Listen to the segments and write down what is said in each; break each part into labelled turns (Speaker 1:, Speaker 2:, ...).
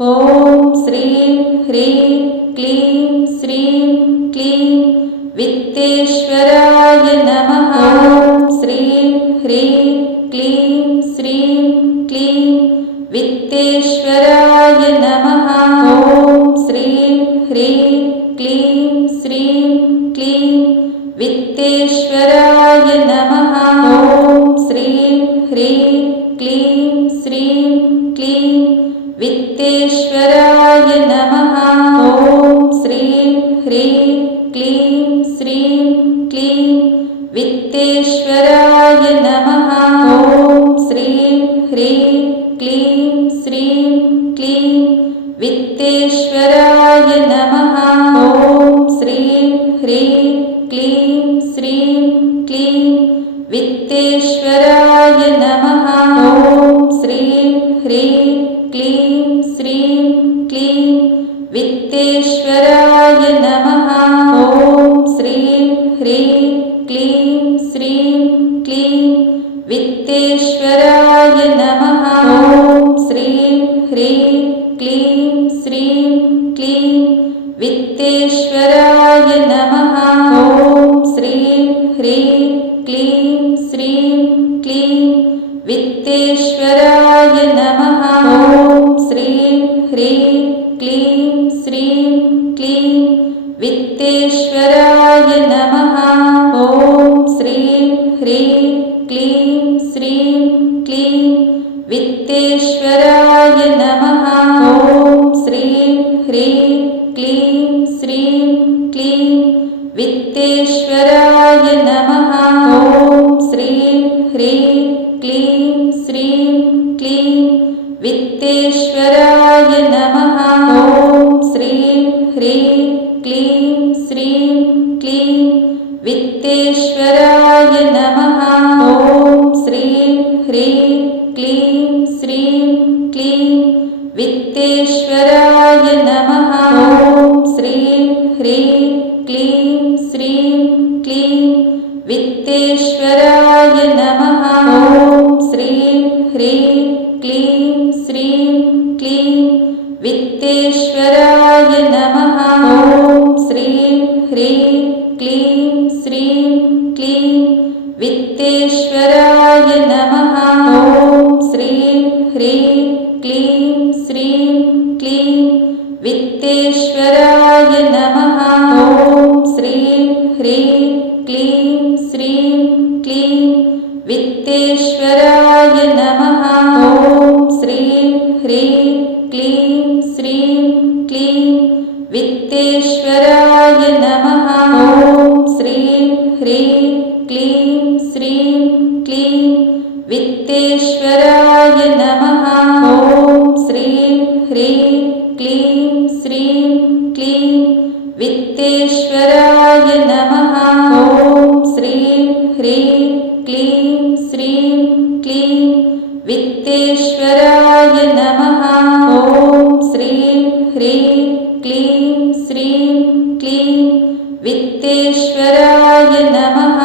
Speaker 1: ॐ श्रीं ह्रीं क्लीं श्रीं क्लीं वित्तेश्वराय नमः। वित्तेश्वराय नमः। ॐ श्रीं ह्रीं क्लीं श्रीं क्लीं वित्तेश्वराय नमः। ॐ श्रीं ह्रीं क्लीं श्रीं क्लीं वित्तेश्वराय नमः। ॐ श्रीं ह्रीं क्लीं श्रीं क्लीं वित्तेश्वराय नमः। ॐ श्रीं ह्रीं क्लीं श्रीं क्लीं वित्तेश्वराय नमः। ह्रीं क्लीं वित्तेश्वराय नमः। ॐ श्रीं ह्रीं क्लीं श्रीं क्लीं वित्तेश्वराय नमः। ॐ श्रीं ह्रीं क्लीं श्रीं क्लीं वित्तेश्वराय नमः। ॐ श्रीं ह्रीं क्लीं श्रीं क्लीं वित्तेश्वराय नमः।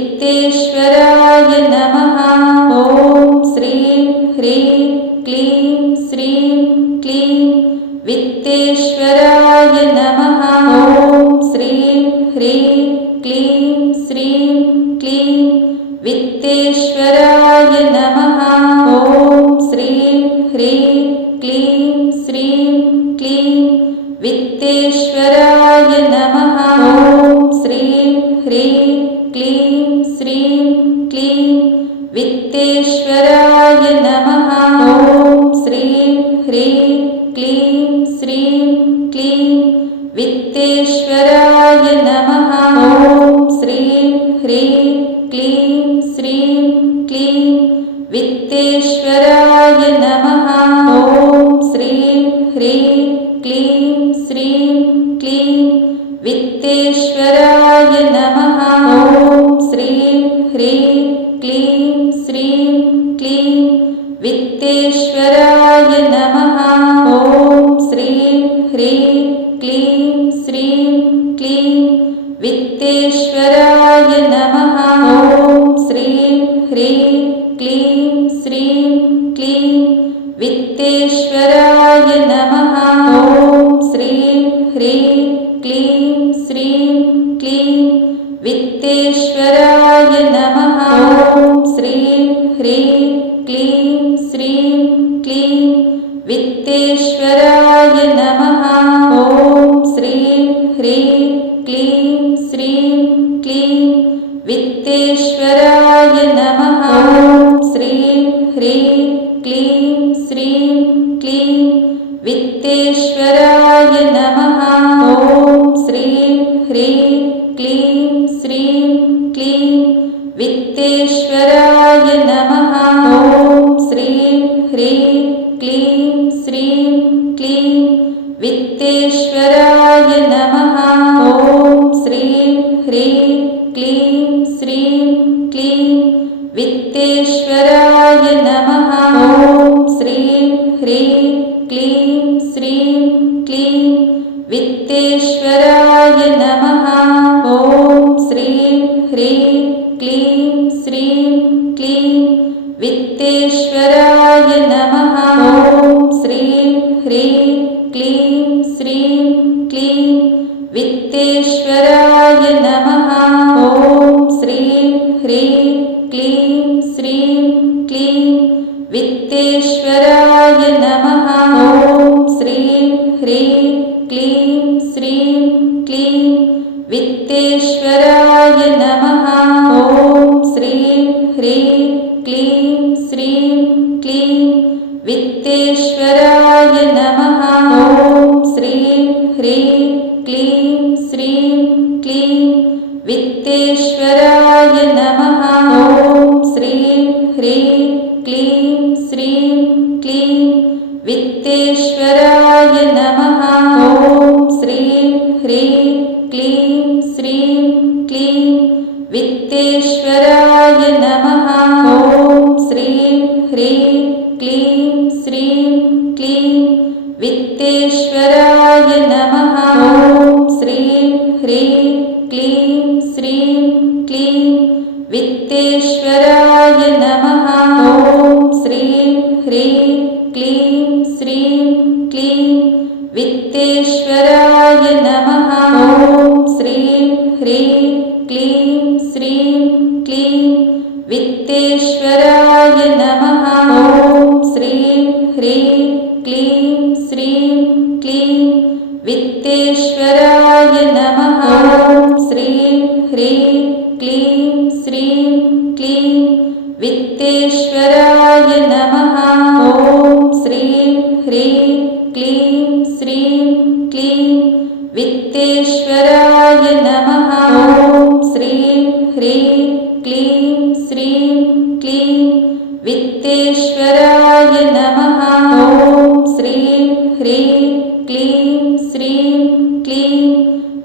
Speaker 1: वित्तेश्वराय नमः। ॐ श्रीं क्लीं वित्तेश्वरा ईश्वराय नमः ॐ श्रीं ह्रीं क्लीं क्लीं वित्तेश्वराय नमः। ॐ श्रीं ह्रीं ह्रीं क्लीं श्रीं क्लीं वित्तेश्वराय नमः। ॐ श्रीं ह्रीं क्लीं श्रीं क्लीं वित्तेश्वराय नमः। ॐ श्रीं ह्रीं क्लीं श्रीं क्लीं वित्तेश्वराय नमः। ॐ श्रीं ह्रीं क्लीं श्रीं क्लीं वित्तेश्वराय श्रीं क्लीं वित्तेश्वराय नमः। ॐ श्रीं ह्रीं क्लीं श्रीं क्लीं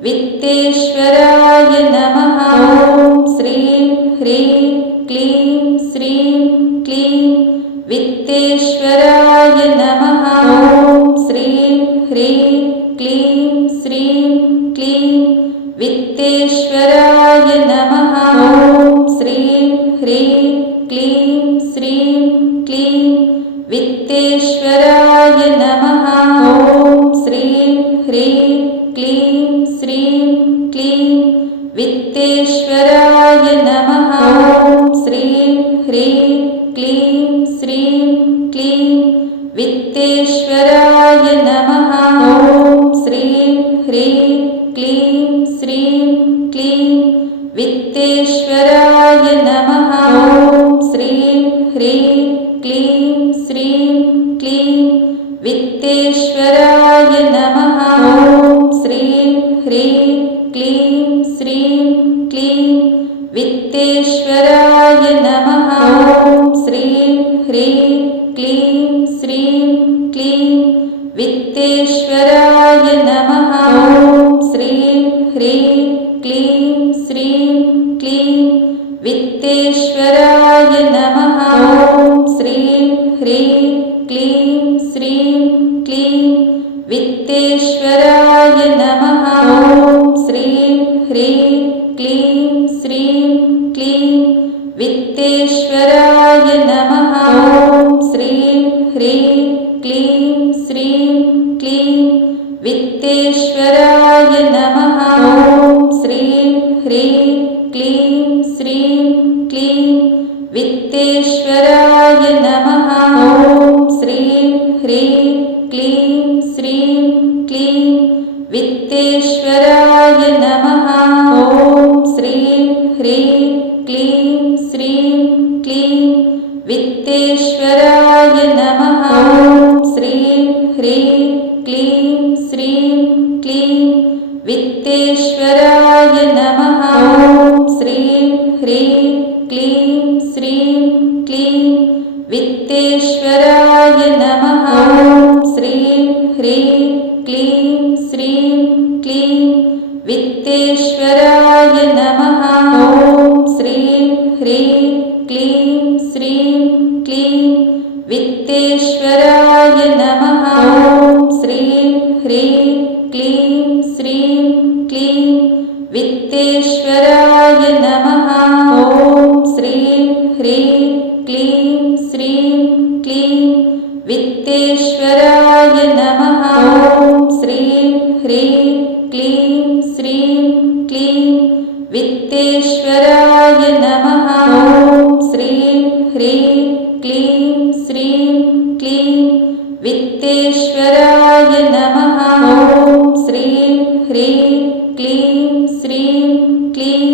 Speaker 1: वित्तेश्वराय नमः। ॐ श्रीं ह्रीं क्लीं श्रीं क्लीं वित्तेश्वराय नमः। ॐ श्रीं ह्रीं क्लीं श्रीं क्लीं वित्तेश्वराय नमः। वित्तेश्वराय नमः। ॐ श्रीं ह्रीं क्लीं श्रीं with वेङ्कटेश्वराय नमः। श्रीं ह्रीं क्लीं श्रीं क्लीं वित्तेश्वराय नमः। श्रीं ह्रीं क्लीं श्रीं क्लीं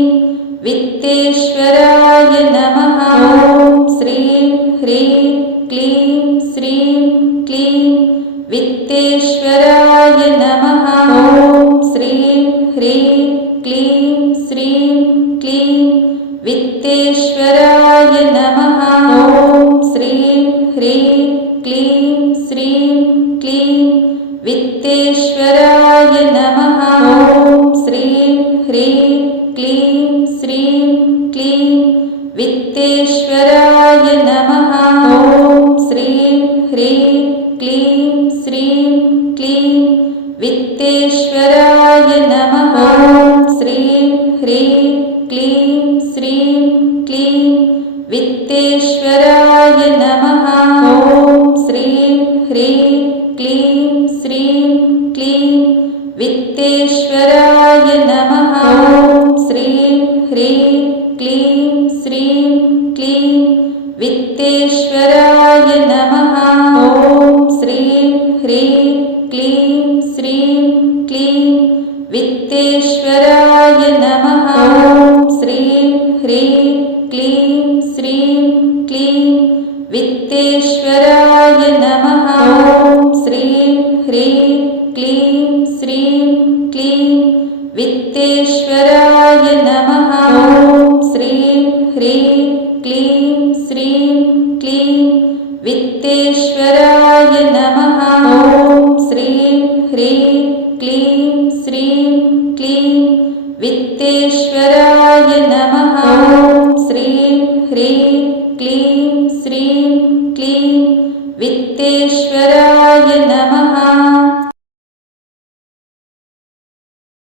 Speaker 1: वित्तेश्वराय नमः। श्रीं ह्रीं क्लीं श्रीं क्लीं वित्तेश्वराय नमः। ॐ वित्तेश्वराय नमः